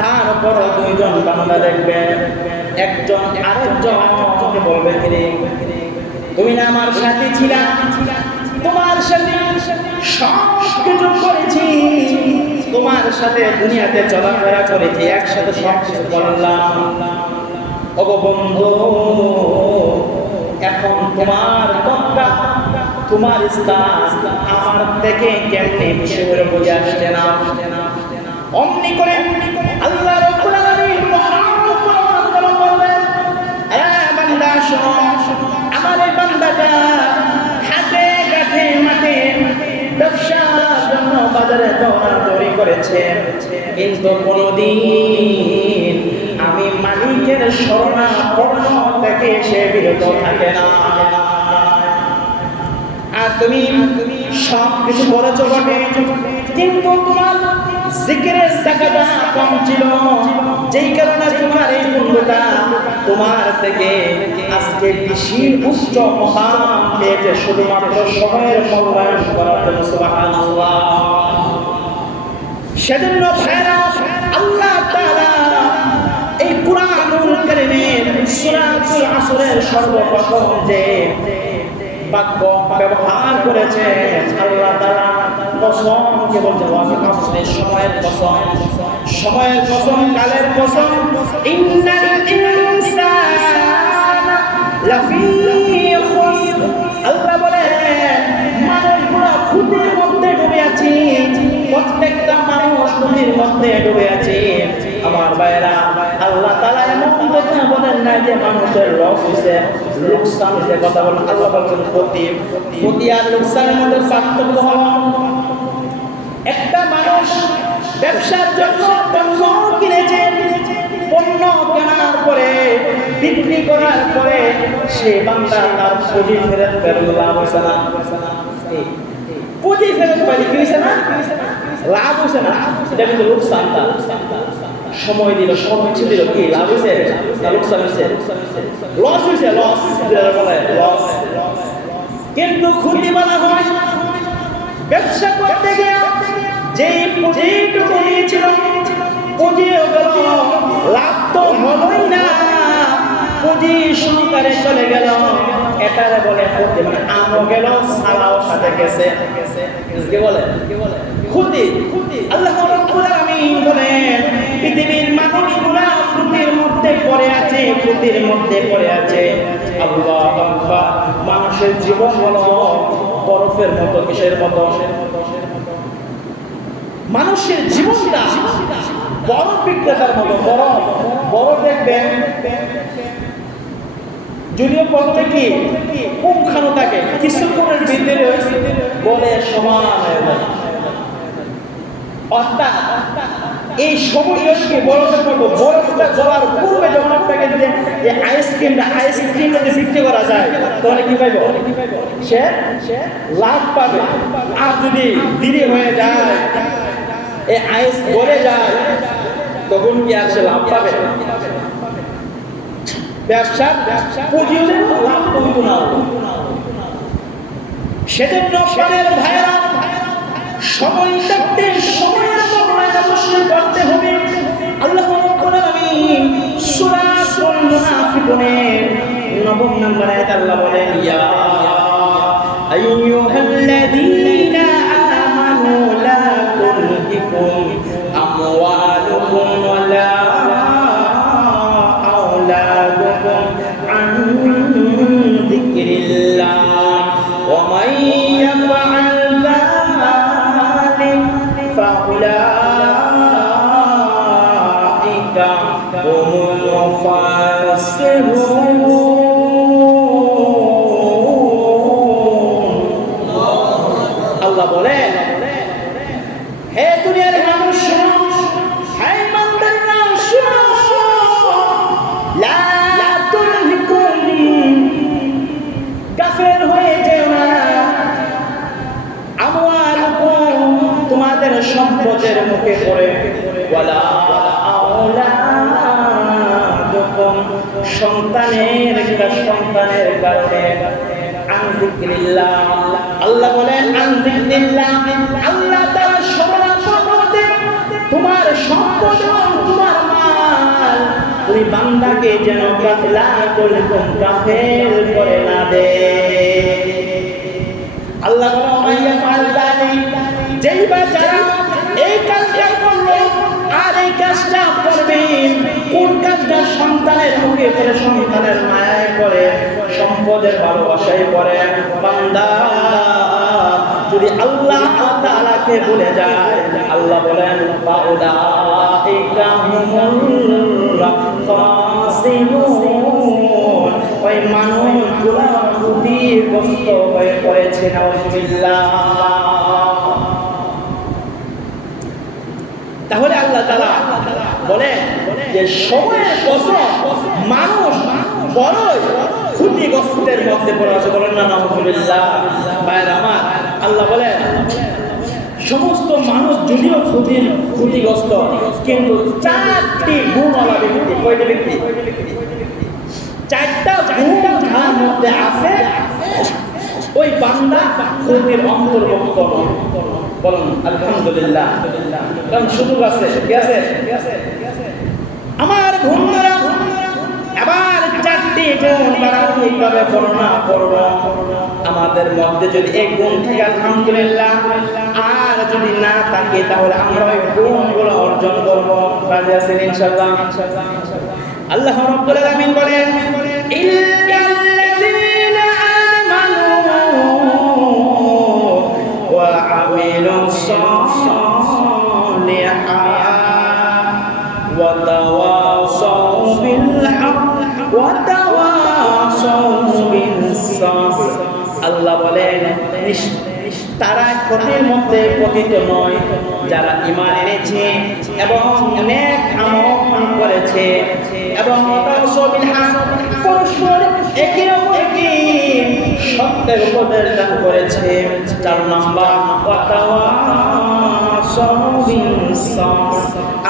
তারপর দুইজন বান্দা দেখবে, একজন আরেকজনকে বলবে, তুমি না আমার সাথী ছিলা, তোমার সাথে সব কিছু করেছি, তোমার সাথে দুনিয়াতে চলাফেরা করেছি, একসাথে সব কিছু করলাম, ওগো বন্ধু এখন তোমার কথা, তোমার স্থান আমার থেকে কেমনে বেশি করে বুঝে আসছে না। অমনি করে আল্লাহ রাব্বুল আলামিন বলেন, বান্দা শোনো, আমার এই বান্দাটা হাতে কাঁধে মাঠে ব্যবসার জন্য বাজারে দৌড়াদৌড়ি করেছে, কিন্তু কোনদিন আমি মালিকের শরণাপন্ন থেকে সে বিরত থাকে না। আর তুমি সব কিছু করেছো বটে, কিন্তু তোমার জিকিরের জায়গাটা কম ছিল, যেই কারণে তোমার এই বন্ধুটা তোমার থেকে আজকে বেশি উচ্চ মহান পেয়েছে, শুধুমাত্র সময়ের মূল্যায়ন করার জন্য। সুবহানাল্লাহ। সেজন্য ভাইরা, আল্লাহ তাআলা এই কুরআনুল কারীমের সূরাতুল আসরের সর্বপ্রথম যে বাক্য ব্যবহার করেছে, আল্লাহ তাআলা কসমকে বলছে, সময়ের কসম, সময়ের কসম, কালের কসম, ইন্নাল ইনসানা লাফি খুসর। আল্লাহ বলেন মানুষ পুরো ক্ষতির মধ্যে ডুবে আছে, প্রত্যেকটা মানুষ ক্ষতির মধ্যে ডুবে আছে। আমার ভাইরা, আল্লাহ তাআলা এমন কথা বলেন না যে মানুষের লস হইছে, লোকসান হইছে, কথা বলেন। আল্লাহ বলেন ক্ষতি আর লোকসানের মধ্যে পার্থক্য হলো, একটা মানুষ ব্যবসার জন্য পণ্য কিনেছে, পণ্য কেনার পরে বিক্রি করার পরে সে বান্দা তার পুঁজি ফেরত পেল, লাভ হইছে না? পুঁজি ফেরত পাইলে কি হইছে না? লাভ হইছে না? এটা কিন্তু লোকসান। তার সময় দিল, সব কিছু দিল, কি লাভ হইছে না লোকসান হইছে? লস হইছে, লস বলে লস। কিন্তু ক্ষতি বলা হয় ব্যবসা করতে গিয়ে যেই পুঁজিটুকু নিয়েছিল, পুঁজিও গেল, লাভ তো হলোই না, পুঁজি সহকারে চলে গেল, এটারে বলে ক্ষতি। মানে আমও গেল, সালাও সাথে গেছে, কি বলে ক্ষতি। আল্লাহ রাব্বুল আলামিন বলেন পৃথিবীর মানুষগুলা ক্ষতির মধ্যে পড়ে আছে, ক্ষতির মধ্যে পড়ে আছে। আল্লাহু আকবার। মানুষের জীবন হলো বরফের মতো। কিসের মতো? মানুষের জীবনটা বরফ বিক্রেতার মতো। বরফ দেখবেন যদিও পথে কি পুঙ্খানু থাকে, কিছুক্ষণের ভিতরে বলে সমান হয়ে যায়। অর্থাৎ এই সময়কে বরফের মতো, বরফটা গলার পূর্বে যখন আপনাকে যে আইসক্রিমটা যদি বিক্রি করা যায়, তাহলে কি পাইব? সে লাভ পাবে। আর যদি দেরি হয়ে যায়, এই আইস গলে যায়, তখন কি আর সে লাভ পাবে? ব্যবসা পুঁজি লাভ করবো না। সেজন্য প্রাণের ভাইরা, সময় থাকতে সময়ের মূল্যায়ন অবশ্যই করতে হবে। আল্লাহ রাব্বুল আলামিন সূরাতুল মুনাফিকুনের 9 নম্বর আয়াতে আল্লাহ বলেন, ইয়া আইয়ুহাল্লাযীনা আমানু লা তুলহিকুম আমওয়ালুকুম ওয়ালা আওলাদুকুম আন যিকরিল্লাহ ওয়া মান ইয়াফআল ফাউলাইকা হুমুল ফাসিকুন। আল্লাহ বলেন, হে দুনিয়ার মানুষ শুনো, হে ইমানদাররা শুনো, লা তুলহিকুম, কাফের হয়ে যেও না, আমওয়ালুকুম, তোমাদের সম্পদের মুখে পড়ে, ওয়ালা আওলাদুকুম, সন্তানের কারণে, আন যিকরিল্লাহ। আল্লাহ বলেন আন যিকরিল্লাহ, আল্লাহ তাআলা স্মরণ করতে তোমার সম্পদ, তোমার তুমি বান্দাকে যেন কাফের করে না দে। আল্লাহ যেই বা যারা এই কাজটা করলো আর এই কাজটা করবে, কোন কাজটা সন্তানের মুখে করে, সন্তানের মায়ায় করে, সম্পদের ভালোবাসায় করে, বান্দা যদি আল্লাহ তাআলাকে ভুলে যায়, আল্লাহ বলেন ফাউলাইকা হুমুল খাসিরুন, ওই মানুষগুলো ক্ষতিগ্রস্ত হয়ে পড়েছে। নাউযুবিল্লাহ। তাহলে আল্লাহ তাআলা বলেন যে সময়ের কসম মানুষ বড়ই ক্ষতিগ্রস্তের মধ্যে পড়ে আছে। বলেন না নাউযুবিল্লাহ। ভাইরা আমার, আল্লাহ বলেন সমস্ত মানুষ যদিও ক্ষতিগ্রস্ত, কিন্তু চারটি গুণওয়ালা ব্যক্তি। কয়টি ব্যক্তি? চারটা গুণ যার মধ্যে আছে ওই বান্দা ক্ষতির অন্তর্ভুক্ত। বলুন আলহামদুলিল্লাহ। কারণ সুযোগ আছে, কি আছে আমার বন্ধুরা। আবার চারটি গুণ ধারাবাহিকভাবে বর্ণনা করব। আমাদের মধ্যে যদি এক গুণ থাকে আলহামদুলিল্লাহ, আর যদি না থাকে তাহলে আমরা ওই গুণগুলো অর্জন করব। রাজি আছেন ইনশাআল্লাহ? আল্লাহ রাব্বুল আলামিন বলেন ইল্লাল্লাযীনা আমানু ওয়া আমিলুস সালিহাত ওয়া তাওয়াসাউ বিল হাক্ক ওয়া তাওয়াসাউ বিস সাবর। আল্লাহ বলেন তারা ক্ষতির মধ্যে পতিত নয়, যারা ঈমান এনেছে এবং নেক আমল করেছে এবং পরস্পর একে অপরকে সত্যের উপদেশ দান করেছে। 4 নাম্বার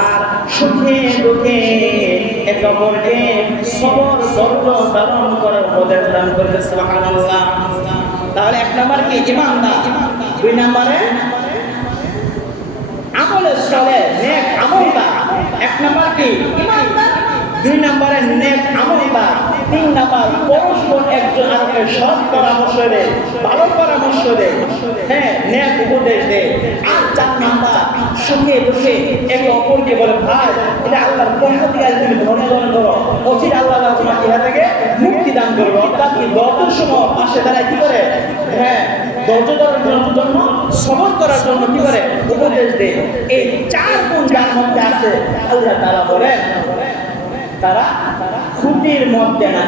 আর সুখে দুঃখে একে অপরকে সবর ধৈর্য ধারণ করার উপদেশ দান করেছে। সুবহানাল্লাহ। তাহলে 1 নাম্বার কি? ঈমানদার। 2 নম্বরে আমলে সালেহ, নেক আমলদার। 1 নাম্বার কি? ঈমানদার। 2 নম্বরে নেক আমলদার। 3 নাম্বার পরস্পর একজন আরেকজনের সৎ পরামর্শ দেয়, ভালো পরামর্শ দেয়, হ্যাঁ নেক উপদেশ দেয়। আর 4 নাম্বার সুখে দুঃখে একে অপরকে বলে ভাই এটা আল্লাহর পক্ষ থেকে তুমি ধৈর্য ধারণ করো, অচির আল্লাহ তোমাকে ইহা থেকে মুক্তি দান করবে। অর্থাৎ কি দর্দের সময় পাশে দাঁড়ায় কি করে, হ্যাঁ ধৈর্য ধারণের জন্য, সবর করার জন্য কি করে উপদেশ দেয়। এই 4 গুণ যার মধ্যে আছে আল্লাহ তাআলা বলেন তারা ক্ষতির মধ্যে না।